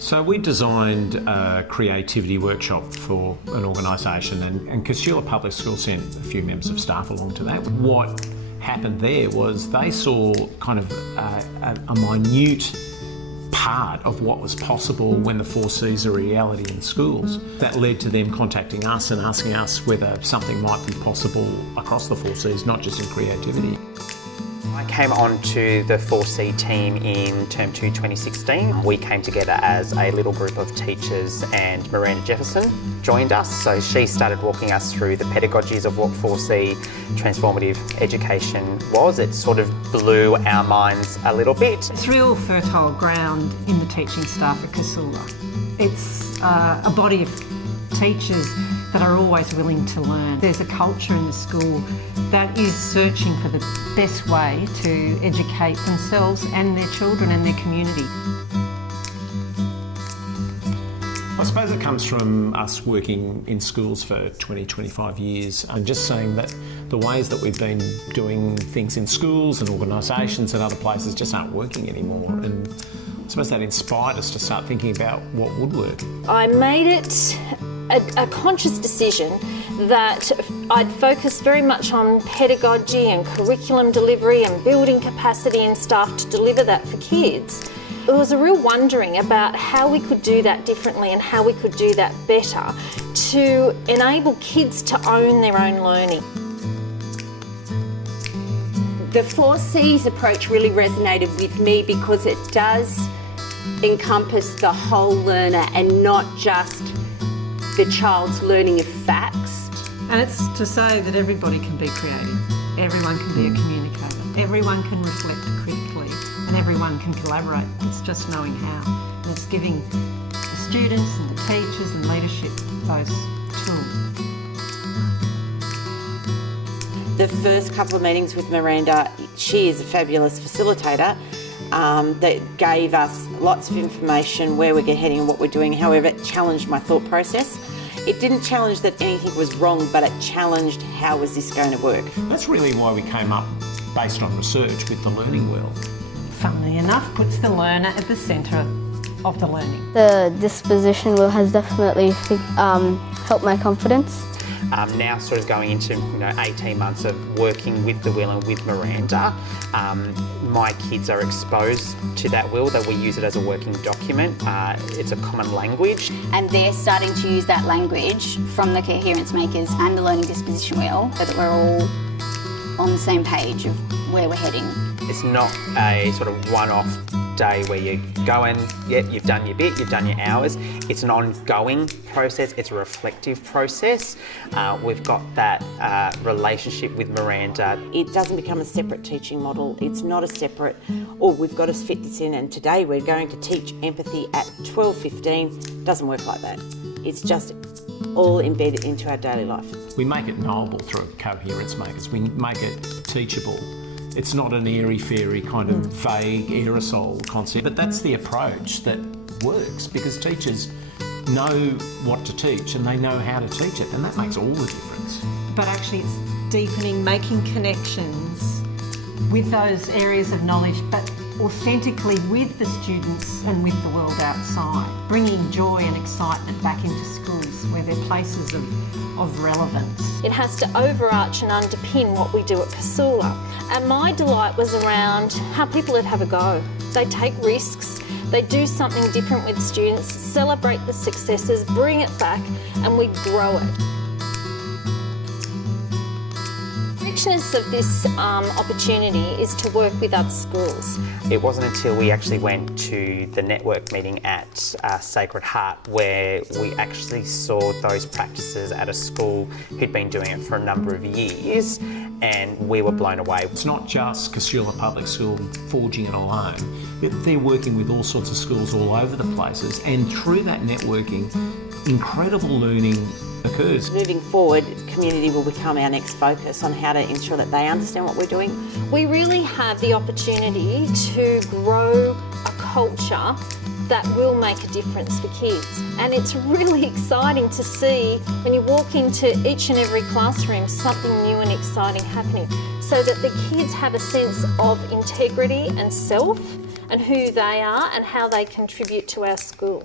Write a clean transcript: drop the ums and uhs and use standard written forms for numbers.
So we designed a creativity workshop for an organisation, and Casula Public School sent a few members of staff along to that. What happened there was they saw kind of a minute part of what was possible when the 4Cs are a reality in schools. That led to them contacting us and asking us whether something might be possible across the 4Cs, not just in creativity. I came onto the 4C team in Term 2 2016. We came together as a little group of teachers, and Miranda Jefferson joined us. So she started walking us through the pedagogies of what 4C transformative education was. It sort of blew our minds a little bit. It's real fertile ground in the teaching staff at Casula. It's a body of teachers that are always willing to learn. There's a culture in the school that is searching for the best way to educate themselves and their children and their community. I suppose it comes from us working in schools for 20, 25 years and just saying that the ways that we've been doing things in schools and organisations and other places just aren't working anymore. And I suppose that inspired us to start thinking about what would work. I made it a conscious decision that I'd focus very much on pedagogy and curriculum delivery and building capacity in staff to deliver that for kids. There was a real wondering about how we could do that differently and how we could do that better to enable kids to own their own learning. The 4Cs approach really resonated with me because it does encompass the whole learner and not just the child's learning of facts. And it's to say that everybody can be creative, everyone can be a communicator, everyone can reflect critically, and everyone can collaborate. It's just knowing how. And it's giving the students and the teachers and leadership those tools. The first couple of meetings with Miranda, she is a fabulous facilitator that gave us lots of information where we're heading and what we're doing. However, it challenged my thought process. It didn't challenge that anything was wrong, but it challenged how was this going to work. That's really why we came up, based on research, with the learning wheel. Funnily enough, puts the learner at the centre of the learning. The disposition wheel has definitely helped my confidence. Now sort of going into 18 months of working with the wheel and with Miranda, my kids are exposed to that wheel, that we use it as a working document. It's a common language. And they're starting to use that language from the coherence makers and the learning disposition wheel so that we're all on the same page of where we're heading. It's not a sort of one-off day where you go and, yeah, you've done your bit, you've done your hours. It's an ongoing process, it's a reflective process. We've got that relationship with Miranda. It doesn't become a separate teaching model. It's not a separate, we've got to fit this in, and today we're going to teach empathy at 12:15. Doesn't work like that. It's just all embedded into our daily life. We make it knowable through coherence makers. We make it teachable. It's not an airy-fairy kind of vague aerosol concept, but that's the approach that works because teachers know what to teach and they know how to teach it, and that makes all the difference. But actually it's deepening, making connections with those areas of knowledge, but authentically with the students and with the world outside, bringing joy and excitement back into schools where they're places of relevance. It has to overarch and underpin what we do at Casula. And my delight was around how people would have a go. They take risks, they do something different with students, celebrate the successes, bring it back, and we grow it. The richness of this opportunity is to work with other schools. It wasn't until we actually went to the network meeting at Sacred Heart where we actually saw those practices at a school who'd been doing it for a number of years, and we were blown away. It's not just Casula Public School forging it alone. They're working with all sorts of schools all over the places, and through that networking, incredible learning occurs. Moving forward, community will become our next focus on how to ensure that they understand what we're doing. We really have the opportunity to grow a culture that will make a difference for kids. And it's really exciting to see when you walk into each and every classroom something new and exciting happening, so that the kids have a sense of integrity and self and who they are and how they contribute to our school.